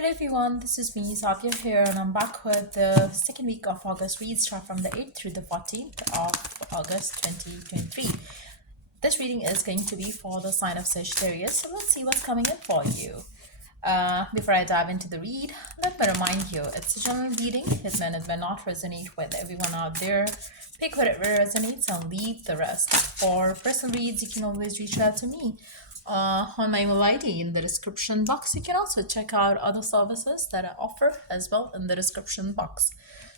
Hello everyone, this is me, Sadia here, and I'm back with the second week of August reads start from the 8th through the 14th of August 2023. This reading is going to be for the sign of Sagittarius, so let's see what's coming in for you. Before I dive into the read, let me remind you it's a general reading. It may not resonate with everyone out there. Pick whatever resonates and leave the rest. For personal reads, you can always reach out to me on my email ID in the description box. You can also check out other services that I offer as well in the description box.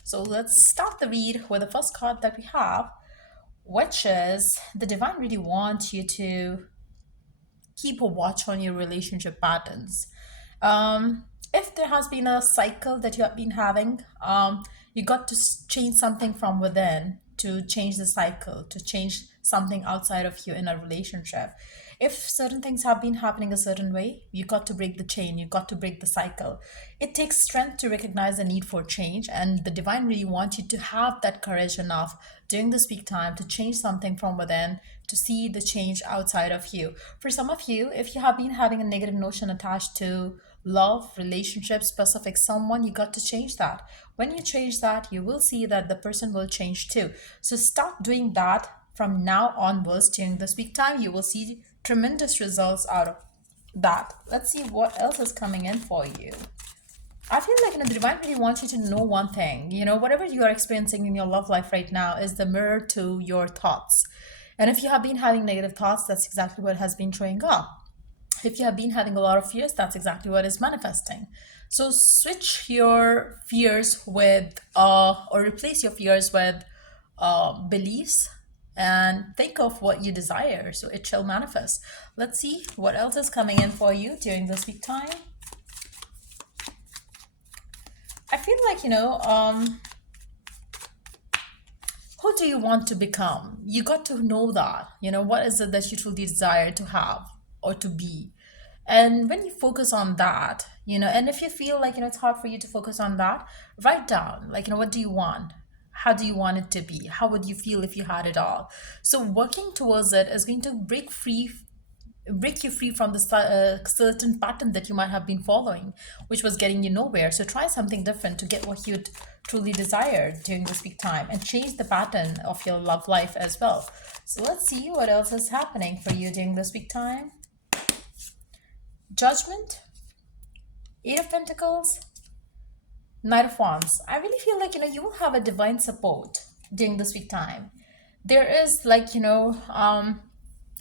So let's start the read with the first card that we have, which is the divine really wants you to keep a watch on your relationship patterns. If there has been a cycle that you have been having, you got to change something from within to change the cycle, to change something outside of you in a relationship. If certain things have been happening a certain way, you got to break the chain, you got to break the cycle. It takes strength to recognize the need for change, and the divine really wants you to have that courage enough during this week time to change something from within, to see the change outside of you. For some of you, if you have been having a negative notion attached to love, relationship, specific someone, you got to change that. When you change that, you will see that the person will change too. So start doing that from now onwards during this week time. You will see tremendous results out of that. Let's see what else is coming in for you. I feel like the divine really wants you to know one thing. Whatever you are experiencing in your love life right now is the mirror to your thoughts. And if you have been having negative thoughts, that's exactly what has been showing up. If you have been having a lot of fears, that's exactly what is manifesting. So switch your fears with, or replace your fears with beliefs, and think of what you desire, so it shall manifest. Let's see what else is coming in for you during this week time. I feel like, who do you want to become? You got to know that. What is it that you truly desire to have or to be? And when you focus on that, and if you feel like, it's hard for you to focus on that, write down, like, what do you want? How do you want it to be? How would you feel if you had it all? So working towards it is going to break you free from the certain pattern that you might have been following, which was getting you nowhere. So try something different to get what you truly desire during this week time, and change the pattern of your love life as well. So let's see what else is happening for you during this week time. Judgment, Eight of Pentacles, Knight of Wands. I really feel like, you will have a divine support during this week time. There is like,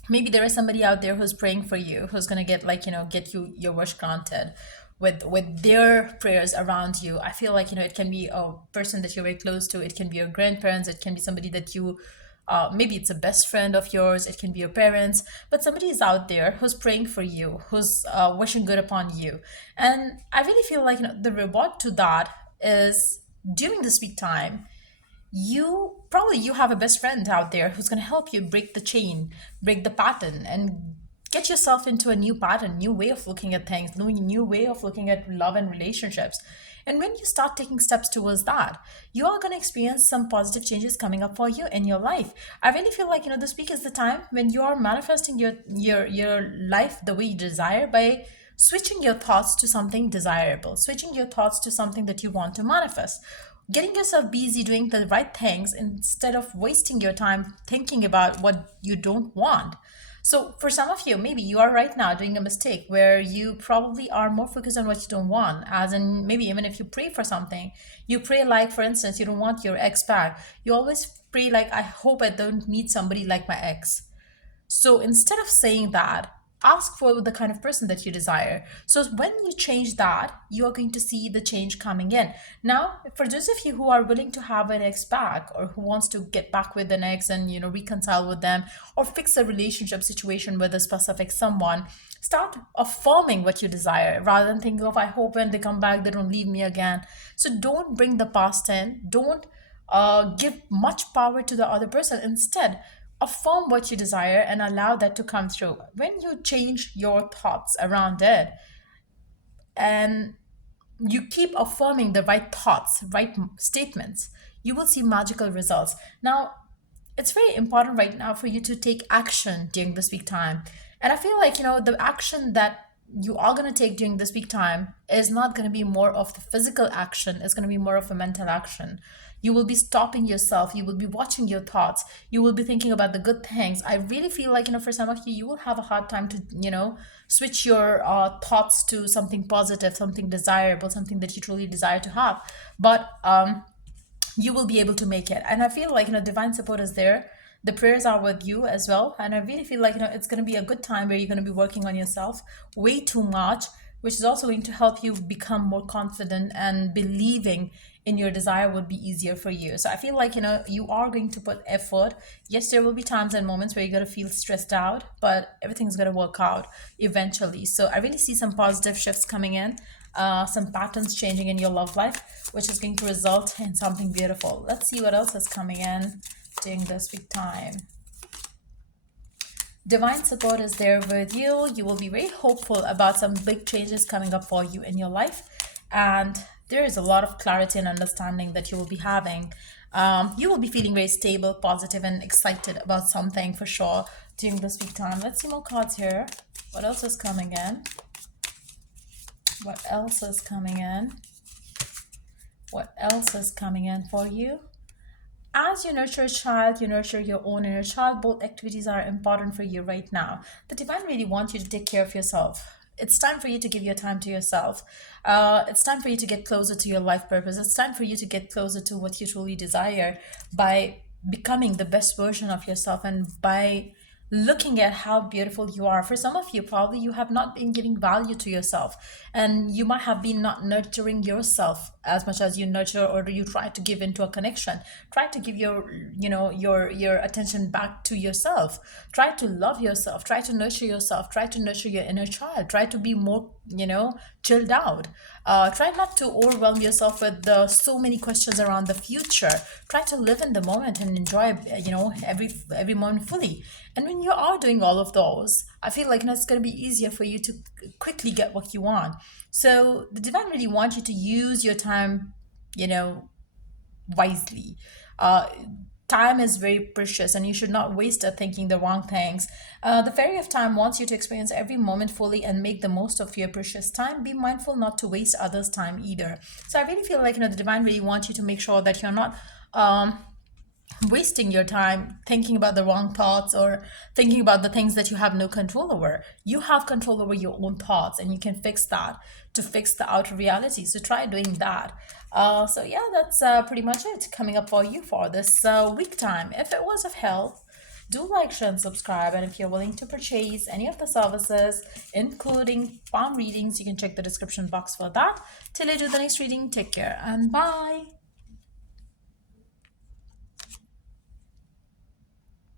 maybe there is somebody out there who's praying for you, who's going to get you your wish granted with their prayers around you. I feel like, it can be a person that you're very close to. It can be your grandparents. It can be somebody that you, maybe it's a best friend of yours. It can be your parents, but somebody is out there who's praying for you, who's wishing good upon you. And I really feel like, the reward to that is during this week time, you have a best friend out there who's going to help you break the chain, break the pattern, and get yourself into a new pattern, new way of looking at things, new way of looking at love and relationships. And when you start taking steps towards that, you are going to experience some positive changes coming up for you in your life. I really feel like, this week is the time when you are manifesting your life the way you desire, by switching your thoughts to something desirable, switching your thoughts to something that you want to manifest, getting yourself busy doing the right things instead of wasting your time thinking about what you don't want. So for some of you, maybe you are right now doing a mistake where you probably are more focused on what you don't want. As in, maybe even if you pray for something, you pray like, for instance, you don't want your ex back. You always pray like, I hope I don't meet somebody like my ex. So instead of saying that, ask for the kind of person that you desire. So when you change that, you are going to see the change coming in. Now, for those of you who are willing to have an ex back, or who wants to get back with an ex and, reconcile with them, or fix a relationship situation with a specific someone, start affirming what you desire rather than thinking of, I hope when they come back, they don't leave me again. So don't bring the past in. Don't give much power to the other person. Instead, affirm what you desire and allow that to come through. When you change your thoughts around it, and you keep affirming the right thoughts, right statements, you will see magical results. Now, it's very important right now for you to take action during this week time. And I feel like, the action that you are going to take during this week time is not going to be more of the physical action, it's going to be more of a mental action. You will be stopping yourself, you will be watching your thoughts, you will be thinking about the good things. I really feel like, for some of you, you will have a hard time to, switch your thoughts to something positive, something desirable, something that you truly desire to have. But you will be able to make it. And I feel like, divine support is there. The prayers are with you as well. And I really feel like, it's going to be a good time where you're going to be working on yourself way too much, which is also going to help you become more confident, and believing in your desire would be easier for you. So I feel like, you are going to put effort. Yes, there will be times and moments where you're going to feel stressed out, but everything's going to work out eventually. So I really see some positive shifts coming in, some patterns changing in your love life, which is going to result in something beautiful. Let's see what else is coming in during this week time. Divine support is there with you. You will be very hopeful about some big changes coming up for you in your life. And there is a lot of clarity and understanding that you will be having. You will be feeling very stable, positive, and excited about something for sure during this week time. Let's see more cards here. What else is coming in? What else is coming in? What else is coming in for you? As you nurture a child, you nurture your own inner child. Both activities are important for you right now. The divine really wants you to take care of yourself. It's time for you to give your time to yourself. It's time for you to get closer to your life purpose. It's time for you to get closer to what you truly desire by becoming the best version of yourself, and by looking at how beautiful you are. For some of you, probably you have not been giving value to yourself, and you might have been not nurturing yourself as much as you nurture, or you try to give into a connection. Try to give your attention back to yourself. Try to love yourself, try to nurture yourself, try to nurture your inner child, try to be more chilled out. Try not to overwhelm yourself with so many questions around the future. Try to live in the moment and enjoy every moment fully. And when you are doing all of those, I feel like it's going to be easier for you to quickly get what you want. So the divine really wants you to use your time, you know, wisely. Uh, Time is very precious, and you should not waste it thinking the wrong things. The fairy of time wants you to experience every moment fully and make the most of your precious time. Be mindful not to waste others' time either. So I really feel like, the divine really wants you to make sure that you're not wasting your time thinking about the wrong thoughts, or thinking about the things that you have no control over. You have control over your own thoughts, and you can fix that to fix the outer reality. So try doing that. So yeah, that's pretty much it coming up for you for this week time. If it was of help, do like, share, and subscribe. And if you're willing to purchase any of the services, including palm readings, you can check the description box for that. Till I do the next reading, take care and bye.